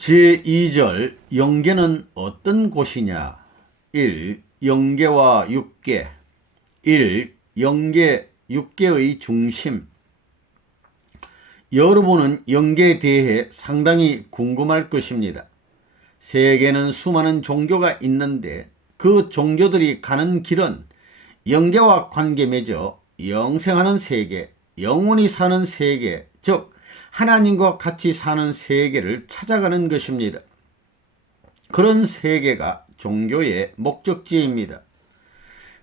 제2절 영계는 어떤 곳이냐. 1. 영계와 육계. 1. 영계, 육계의 중심. 여러분은 영계에 대해 상당히 궁금할 것입니다. 세계에는 수많은 종교가 있는데 그 종교들이 가는 길은 영계와 관계 맺어 영생하는 세계, 영원히 사는 세계, 즉 하나님과 같이 사는 세계를 찾아가는 것입니다. 그런 세계가 종교의 목적지입니다.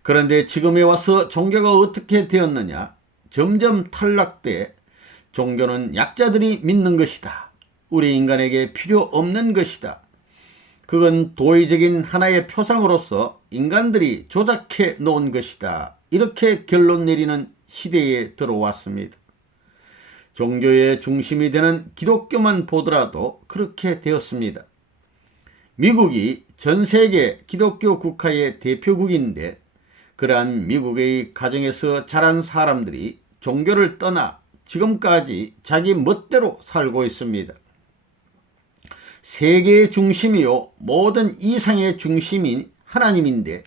그런데 지금에 와서 종교가 어떻게 되었느냐? 점점 탈락돼 종교는 약자들이 믿는 것이다. 우리 인간에게 필요 없는 것이다. 그건 도의적인 하나의 표상으로서 인간들이 조작해 놓은 것이다. 이렇게 결론 내리는 시대에 들어왔습니다. 종교의 중심이 되는 기독교만 보더라도 그렇게 되었습니다. 미국이 전 세계 기독교 국가의 대표국인데 그러한 미국의 가정에서 자란 사람들이 종교를 떠나 지금까지 자기 멋대로 살고 있습니다. 세계의 중심이요 모든 이상의 중심인 하나님인데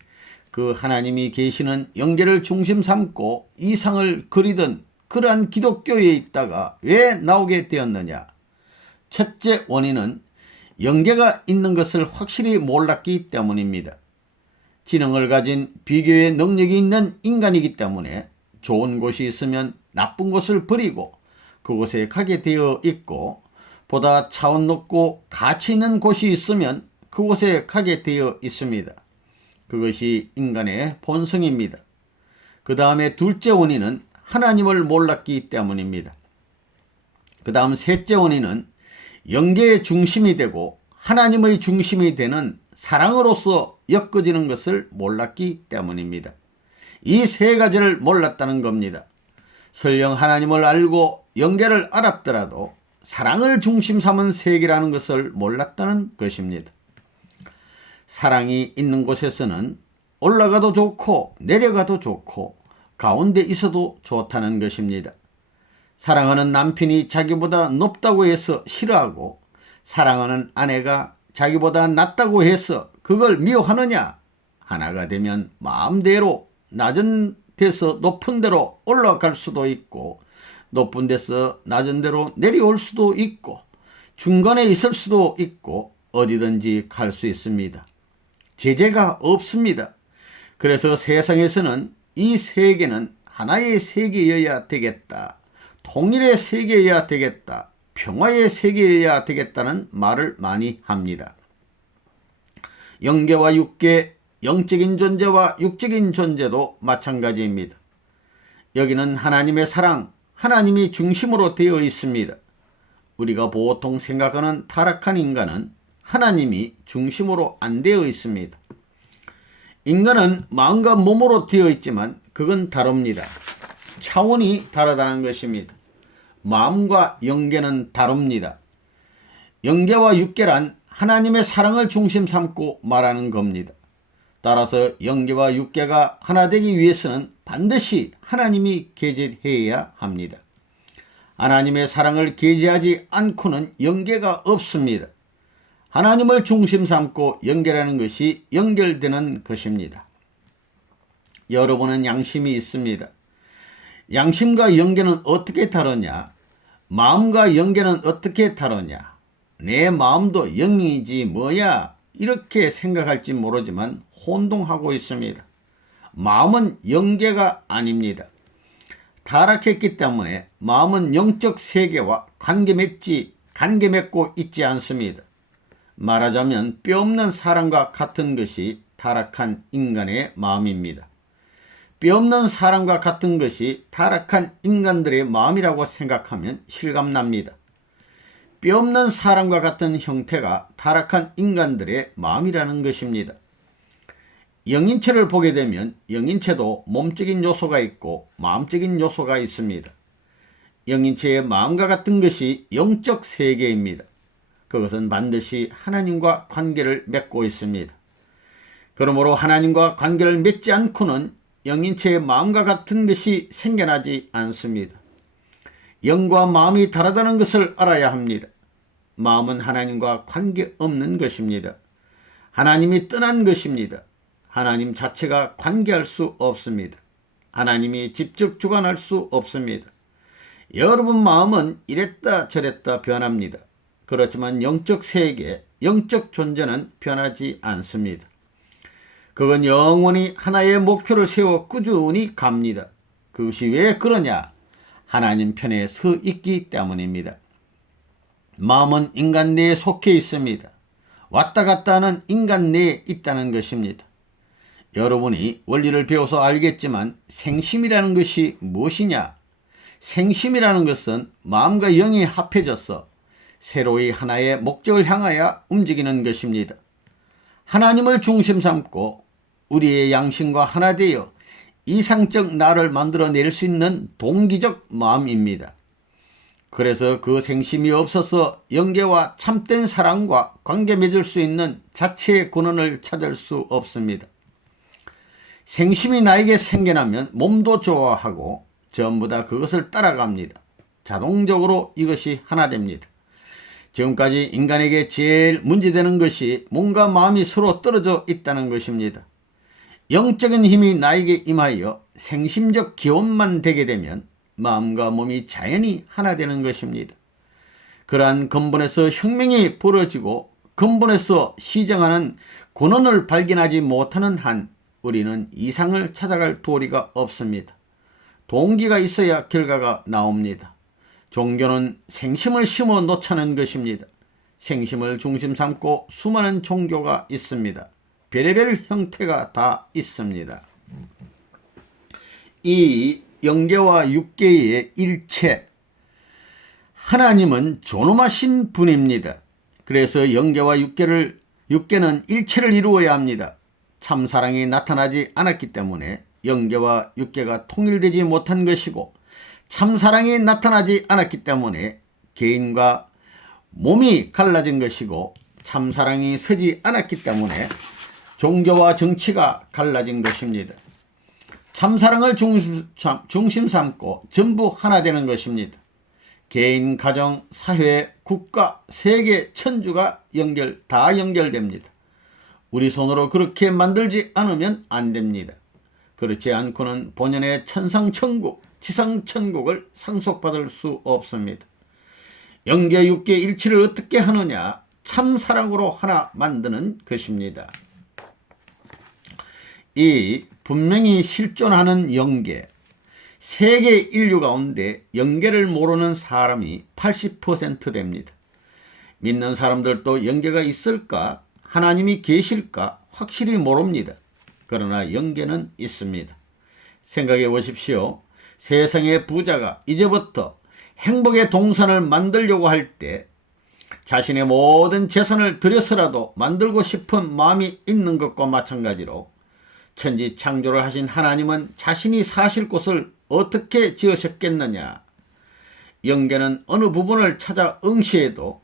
그 하나님이 계시는 영계를 중심 삼고 이상을 그리던 그러한 기독교에 있다가 왜 나오게 되었느냐? 첫째 원인은 영계가 있는 것을 확실히 몰랐기 때문입니다. 지능을 가진 비교의 능력이 있는 인간이기 때문에 좋은 곳이 있으면 나쁜 곳을 버리고 그곳에 가게 되어 있고 보다 차원 높고 가치 있는 곳이 있으면 그곳에 가게 되어 있습니다. 그것이 인간의 본성입니다. 그 다음에 둘째 원인은 하나님을 몰랐기 때문입니다. 그 다음 셋째 원인은 영계의 중심이 되고 하나님의 중심이 되는 사랑으로서 엮어지는 것을 몰랐기 때문입니다. 이 세 가지를 몰랐다는 겁니다. 설령 하나님을 알고 영계를 알았더라도 사랑을 중심 삼은 세계라는 것을 몰랐다는 것입니다. 사랑이 있는 곳에서는 올라가도 좋고 내려가도 좋고 가운데 있어도 좋다는 것입니다. 사랑하는 남편이 자기보다 높다고 해서 싫어하고 사랑하는 아내가 자기보다 낮다고 해서 그걸 미워하느냐? 하나가 되면 마음대로 낮은 데서 높은 데로 올라갈 수도 있고 높은 데서 낮은 데로 내려올 수도 있고 중간에 있을 수도 있고 어디든지 갈 수 있습니다. 제재가 없습니다. 그래서 세상에서는 이 세계는 하나의 세계여야 되겠다. 통일의 세계여야 되겠다. 평화의 세계여야 되겠다는 말을 많이 합니다. 영계와 육계, 영적인 존재와 육적인 존재도 마찬가지입니다. 여기는 하나님의 사랑, 하나님이 중심으로 되어 있습니다. 우리가 보통 생각하는 타락한 인간은 하나님이 중심으로 안 되어 있습니다. 인간은 마음과 몸으로 되어 있지만 그건 다릅니다. 차원이 다르다는 것입니다. 마음과 영계는 다릅니다. 영계와 육계란 하나님의 사랑을 중심 삼고 말하는 겁니다. 따라서 영계와 육계가 하나 되기 위해서는 반드시 하나님이 계제해야 합니다. 하나님의 사랑을 계제하지 않고는 영계가 없습니다. 하나님을 중심 삼고 연결하는 것이 연결되는 것입니다. 여러분은 양심이 있습니다. 양심과 영계는 어떻게 다르냐? 마음과 영계는 어떻게 다르냐? 내 마음도 영이지 뭐야? 이렇게 생각할지 모르지만 혼동하고 있습니다. 마음은 영계가 아닙니다. 타락했기 때문에 마음은 영적 세계와 관계 맺고 있지 않습니다. 말하자면 뼈 없는 사람과 같은 것이 타락한 인간의 마음입니다. 뼈 없는 사람과 같은 것이 타락한 인간들의 마음이라고 생각하면 실감납니다. 뼈 없는 사람과 같은 형태가 타락한 인간들의 마음이라는 것입니다. 영인체를 보게 되면 영인체도 몸적인 요소가 있고 마음적인 요소가 있습니다. 영인체의 마음과 같은 것이 영적 세계입니다. 그것은 반드시 하나님과 관계를 맺고 있습니다. 그러므로 하나님과 관계를 맺지 않고는 영인체의 마음과 같은 것이 생겨나지 않습니다. 영과 마음이 다르다는 것을 알아야 합니다. 마음은 하나님과 관계없는 것입니다. 하나님이 떠난 것입니다. 하나님 자체가 관계할 수 없습니다. 하나님이 직접 주관할 수 없습니다. 여러분 마음은 이랬다 저랬다 변합니다. 그렇지만 영적 세계, 영적 존재는 변하지 않습니다. 그건 영원히 하나의 목표를 세워 꾸준히 갑니다. 그것이 왜 그러냐? 하나님 편에 서 있기 때문입니다. 마음은 인간 내에 속해 있습니다. 왔다 갔다 하는 인간 내에 있다는 것입니다. 여러분이 원리를 배워서 알겠지만 생심이라는 것이 무엇이냐? 생심이라는 것은 마음과 영이 합해져서 새로이 하나의 목적을 향하여 움직이는 것입니다. 하나님을 중심 삼고 우리의 양심과 하나 되어 이상적 나를 만들어낼 수 있는 동기적 마음입니다. 그래서 그 생심이 없어서 영계와 참된 사랑과 관계 맺을 수 있는 자체의 근원을 찾을 수 없습니다. 생심이 나에게 생겨나면 몸도 좋아하고 전부 다 그것을 따라갑니다. 자동적으로 이것이 하나 됩니다. 지금까지 인간에게 제일 문제되는 것이 몸과 마음이 서로 떨어져 있다는 것입니다. 영적인 힘이 나에게 임하여 생심적 기원만 되게 되면 마음과 몸이 자연히 하나 되는 것입니다. 그러한 근본에서 혁명이 벌어지고 근본에서 시정하는 근원을 발견하지 못하는 한 우리는 이상을 찾아갈 도리가 없습니다. 동기가 있어야 결과가 나옵니다. 종교는 생심을 심어 놓자는 것입니다. 생심을 중심 삼고 수많은 종교가 있습니다. 별의별 형태가 다 있습니다. 이 영계와 육계의 일체, 하나님은 존엄하신 분입니다. 그래서 영계와 육계는 일체를 이루어야 합니다. 참사랑이 나타나지 않았기 때문에 영계와 육계가 통일되지 못한 것이고, 참사랑이 나타나지 않았기 때문에 개인과 몸이 갈라진 것이고, 참사랑이 서지 않았기 때문에 종교와 정치가 갈라진 것입니다. 참사랑을 중심 삼고 전부 하나 되는 것입니다. 개인, 가정, 사회, 국가, 세계, 천주가 다 연결됩니다. 우리 손으로 그렇게 만들지 않으면 안 됩니다. 그렇지 않고는 본연의 천상천국, 지상천국을 상속받을 수 없습니다. 영계, 육계, 일치를 어떻게 하느냐? 참사랑으로 하나 만드는 것입니다. 이 분명히 실존하는 영계, 세계 인류 가운데 영계를 모르는 사람이 80% 됩니다. 믿는 사람들도 영계가 있을까? 하나님이 계실까? 확실히 모릅니다. 그러나 영계는 있습니다. 생각해 보십시오. 세상의 부자가 이제부터 행복의 동산을 만들려고 할 때 자신의 모든 재산을 들여서라도 만들고 싶은 마음이 있는 것과 마찬가지로 천지 창조를 하신 하나님은 자신이 사실 곳을 어떻게 지으셨겠느냐? 영계는 어느 부분을 찾아 응시해도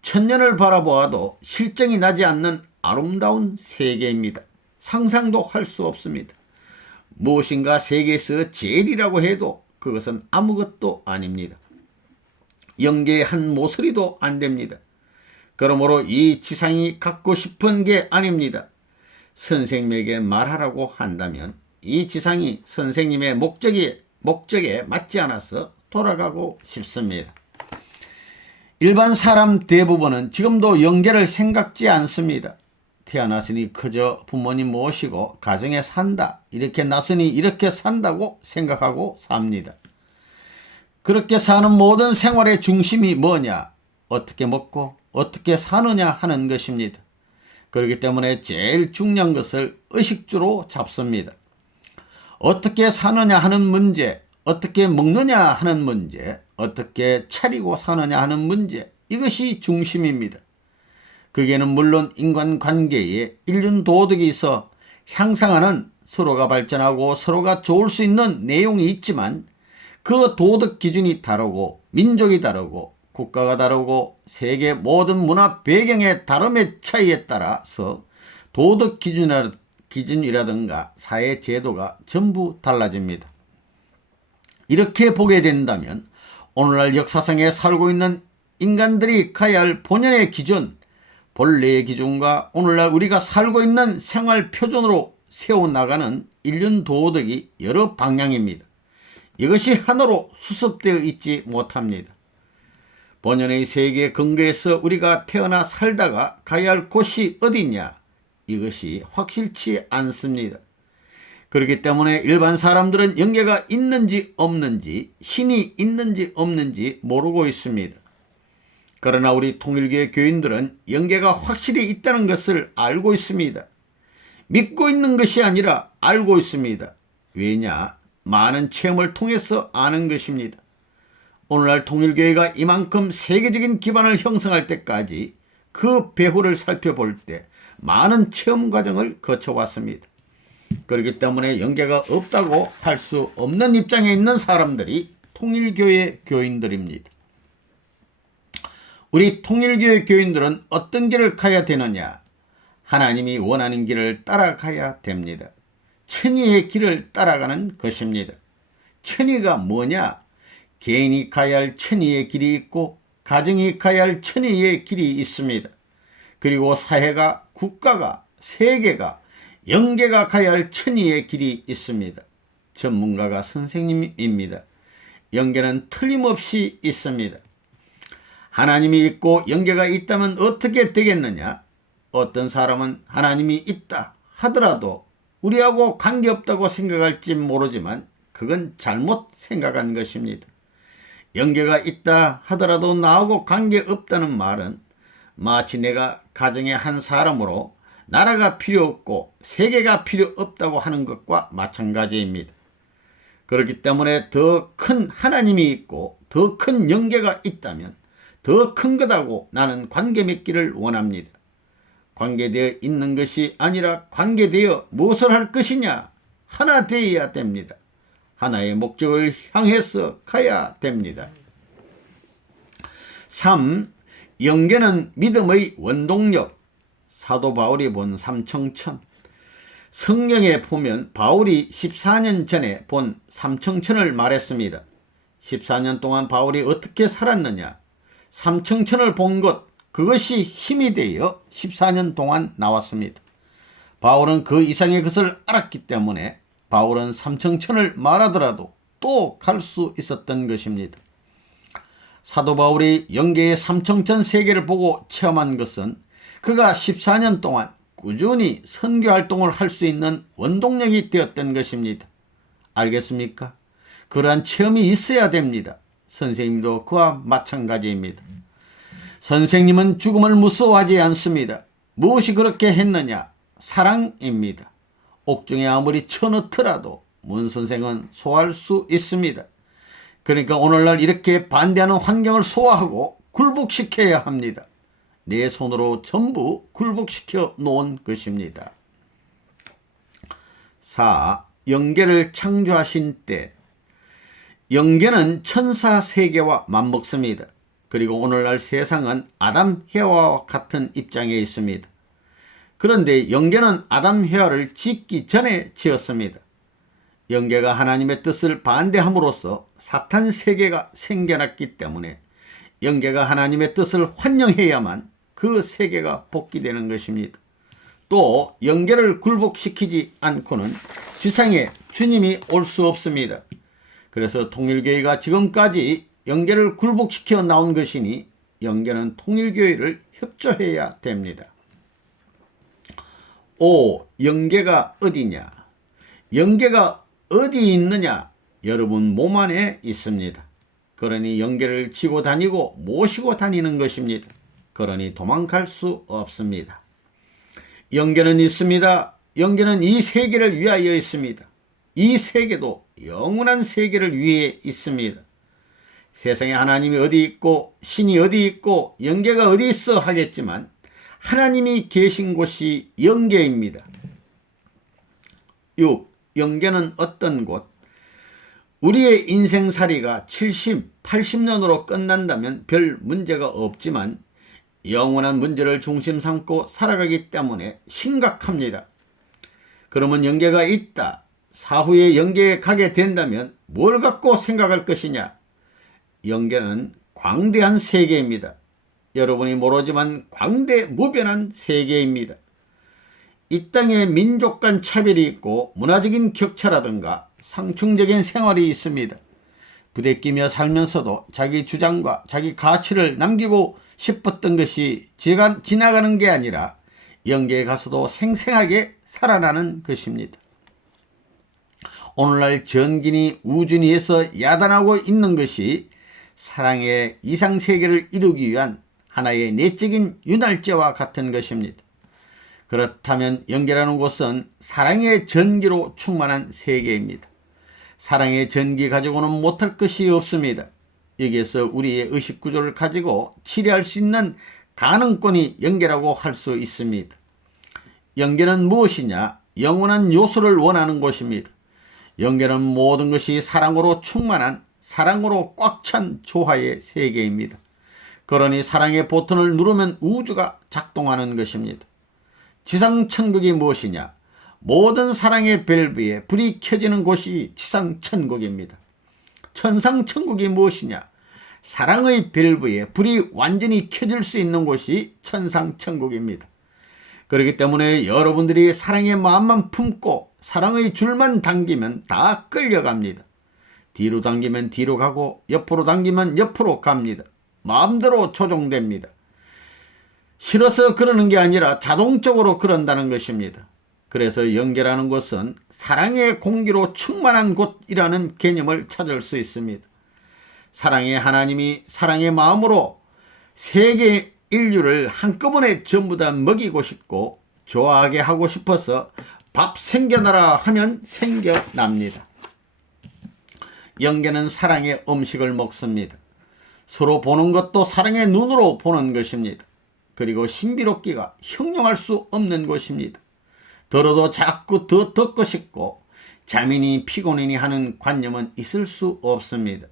천년을 바라보아도 실정이 나지 않는 아름다운 세계입니다. 상상도 할 수 없습니다. 무엇인가 세계에서 제일이라고 해도 그것은 아무것도 아닙니다. 영계의 한 모서리도 안 됩니다. 그러므로 이 지상이 갖고 싶은 게 아닙니다. 선생님에게 말하라고 한다면 이 지상이 선생님의 목적에 맞지 않아서 돌아가고 싶습니다. 일반 사람 대부분은 지금도 영계를 생각지 않습니다. 태어났으니 그저 부모님 모시고 가정에 산다, 이렇게 났으니 이렇게 산다고 생각하고 삽니다. 그렇게 사는 모든 생활의 중심이 뭐냐? 어떻게 먹고 어떻게 사느냐 하는 것입니다. 그렇기 때문에 제일 중요한 것을 의식주로 잡습니다. 어떻게 사느냐 하는 문제, 어떻게 먹느냐 하는 문제, 어떻게 차리고 사느냐 하는 문제, 이것이 중심입니다. 거기에는 물론 인간관계에 인륜 도덕이 있어 향상하는, 서로가 발전하고 서로가 좋을 수 있는 내용이 있지만 그 도덕 기준이 다르고 민족이 다르고 국가가 다르고 세계 모든 문화 배경의 다름의 차이에 따라서 도덕 기준이라든가 사회 제도가 전부 달라집니다. 이렇게 보게 된다면 오늘날 역사상에 살고 있는 인간들이 가야 할 본연의 기준, 본래의 기준과 오늘날 우리가 살고 있는 생활 표준으로 세워나가는 인륜 도덕이 여러 방향입니다. 이것이 하나로 수습되어 있지 못합니다. 본연의 세계 근거에서 우리가 태어나 살다가 가야 할 곳이 어디냐? 이것이 확실치 않습니다. 그렇기 때문에 일반 사람들은 영계가 있는지 없는지, 신이 있는지 없는지 모르고 있습니다. 그러나 우리 통일교회 교인들은 영계가 확실히 있다는 것을 알고 있습니다. 믿고 있는 것이 아니라 알고 있습니다. 왜냐? 많은 체험을 통해서 아는 것입니다. 오늘날 통일교회가 이만큼 세계적인 기반을 형성할 때까지 그 배후를 살펴볼 때 많은 체험 과정을 거쳐왔습니다. 그렇기 때문에 영계가 없다고 할 수 없는 입장에 있는 사람들이 통일교회 교인들입니다. 우리 통일교회 교인들은 어떤 길을 가야 되느냐? 하나님이 원하는 길을 따라가야 됩니다. 천의의 길을 따라가는 것입니다. 천의가 뭐냐? 개인이 가야 할 천의의 길이 있고 가정이 가야 할 천의의 길이 있습니다. 그리고 사회가, 국가가, 세계가, 영계가 가야 할 천의의 길이 있습니다. 전문가가 선생님입니다. 영계는 틀림없이 있습니다. 하나님이 있고 영계가 있다면 어떻게 되겠느냐? 어떤 사람은 하나님이 있다 하더라도 우리하고 관계없다고 생각할지 모르지만 그건 잘못 생각한 것입니다. 영계가 있다 하더라도 나하고 관계없다는 말은 마치 내가 가정의 한 사람으로 나라가 필요 없고 세계가 필요 없다고 하는 것과 마찬가지입니다. 그렇기 때문에 더 큰 하나님이 있고 더 큰 영계가 있다면 더 큰 것하고 나는 관계 맺기를 원합니다. 관계되어 있는 것이 아니라 관계되어 무엇을 할 것이냐? 하나 되어야 됩니다. 하나의 목적을 향해서 가야 됩니다. 3. 영계는 믿음의 원동력. 사도 바울이 본 삼청천. 성경에 보면 바울이 14년 전에 본 삼청천을 말했습니다. 14년 동안 바울이 어떻게 살았느냐? 삼청천을 본 것, 그것이 힘이 되어 14년 동안 나왔습니다. 바울은 그 이상의 것을 알았기 때문에 바울은 삼청천을 말하더라도 또 갈 수 있었던 것입니다. 사도 바울이 영계의 삼청천 세계를 보고 체험한 것은 그가 14년 동안 꾸준히 선교활동을 할 수 있는 원동력이 되었던 것입니다. 알겠습니까? 그러한 체험이 있어야 됩니다. 선생님도 그와 마찬가지입니다. 선생님은 죽음을 무서워하지 않습니다. 무엇이 그렇게 했느냐? 사랑입니다. 옥중에 아무리 쳐넣더라도 문 선생은 소화할 수 있습니다. 그러니까 오늘날 이렇게 반대하는 환경을 소화하고 굴복시켜야 합니다. 내 손으로 전부 굴복시켜 놓은 것입니다. 4. 영계를 창조하신 때. 영계는 천사 세계와 맞먹습니다. 그리고 오늘날 세상은 아담 해와와 같은 입장에 있습니다. 그런데 영계는 아담 해와를 짓기 전에 지었습니다. 영계가 하나님의 뜻을 반대함으로써 사탄 세계가 생겨났기 때문에 영계가 하나님의 뜻을 환영해야만 그 세계가 복귀되는 것입니다. 또 영계를 굴복시키지 않고는 지상에 주님이 올 수 없습니다. 그래서 통일교회가 지금까지 영계를 굴복시켜 나온 것이니 영계는 통일교회를 협조해야 됩니다. 5. 영계가 어디냐? 영계가 어디 있느냐? 여러분 몸 안에 있습니다. 그러니 영계를 지고 다니고 모시고 다니는 것입니다. 그러니 도망갈 수 없습니다. 영계는 있습니다. 영계는 이 세계를 위하여 있습니다. 이 세계도 영원한 세계를 위해 있습니다. 세상에 하나님이 어디 있고 신이 어디 있고 영계가 어디 있어 하겠지만 하나님이 계신 곳이 영계입니다. 6. 영계는 어떤 곳? 우리의 인생살이가 70, 80년으로 끝난다면 별 문제가 없지만 영원한 문제를 중심 삼고 살아가기 때문에 심각합니다. 그러면 영계가 있다. 사후에 영계에 가게 된다면 뭘 갖고 생각할 것이냐? 영계는 광대한 세계입니다. 여러분이 모르지만 광대무변한 세계입니다. 이 땅에 민족 간 차별이 있고 문화적인 격차라든가 상충적인 생활이 있습니다. 부대끼며 살면서도 자기 주장과 자기 가치를 남기고 싶었던 것이 지나가는 게 아니라 영계에 가서도 생생하게 살아나는 것입니다. 오늘날 전기니 우주니에서 야단하고 있는 것이 사랑의 이상세계를 이루기 위한 하나의 내적인 윤활제와 같은 것입니다. 그렇다면 영계라는 곳은 사랑의 전기로 충만한 세계입니다. 사랑의 전기 가지고는 못할 것이 없습니다. 여기에서 우리의 의식구조를 가지고 치료할 수 있는 가능권이 영계라고 할 수 있습니다. 영계는 무엇이냐? 영원한 요소를 원하는 곳입니다. 영계는 모든 것이 사랑으로 충만한, 사랑으로 꽉 찬 조화의 세계입니다. 그러니 사랑의 버튼을 누르면 우주가 작동하는 것입니다. 지상천국이 무엇이냐? 모든 사랑의 밸브에 불이 켜지는 곳이 지상천국입니다. 천상천국이 무엇이냐? 사랑의 밸브에 불이 완전히 켜질 수 있는 곳이 천상천국입니다. 그렇기 때문에 여러분들이 사랑의 마음만 품고 사랑의 줄만 당기면 다 끌려갑니다. 뒤로 당기면 뒤로 가고 옆으로 당기면 옆으로 갑니다. 마음대로 조종됩니다. 싫어서 그러는 게 아니라 자동적으로 그런다는 것입니다. 그래서 영계라는 곳은 사랑의 공기로 충만한 곳이라는 개념을 찾을 수 있습니다. 사랑의 하나님이 사랑의 마음으로 세계 인류를 한꺼번에 전부 다 먹이고 싶고 좋아하게 하고 싶어서 밥 생겨나라 하면 생겨납니다. 영계는 사랑의 음식을 먹습니다. 서로 보는 것도 사랑의 눈으로 보는 것입니다. 그리고 신비롭기가 형용할 수 없는 것입니다. 들어도 자꾸 더 듣고 싶고 자민이 피곤이니 하는 관념은 있을 수 없습니다.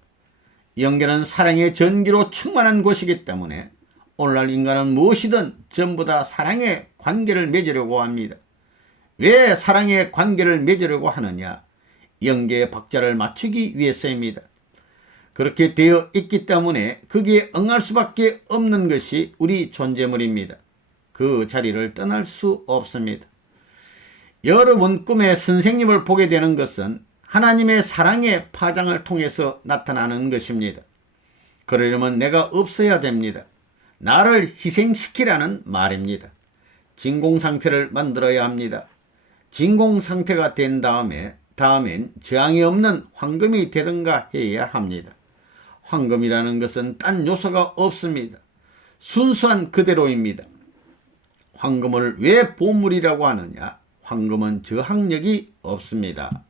영계는 사랑의 전기로 충만한 곳이기 때문에 오늘날 인간은 무엇이든 전부 다 사랑의 관계를 맺으려고 합니다. 왜 사랑의 관계를 맺으려고 하느냐? 영계의 박자를 맞추기 위해서입니다. 그렇게 되어 있기 때문에 거기에 응할 수밖에 없는 것이 우리 존재물입니다. 그 자리를 떠날 수 없습니다. 여러분 꿈에 선생님을 보게 되는 것은 하나님의 사랑의 파장을 통해서 나타나는 것입니다. 그러려면 내가 없어야 됩니다. 나를 희생시키라는 말입니다. 진공상태를 만들어야 합니다. 진공상태가 된 다음엔 저항이 없는 황금이 되든가 해야 합니다. 황금이라는 것은 딴 요소가 없습니다. 순수한 그대로입니다. 황금을 왜 보물이라고 하느냐? 황금은 저항력이 없습니다.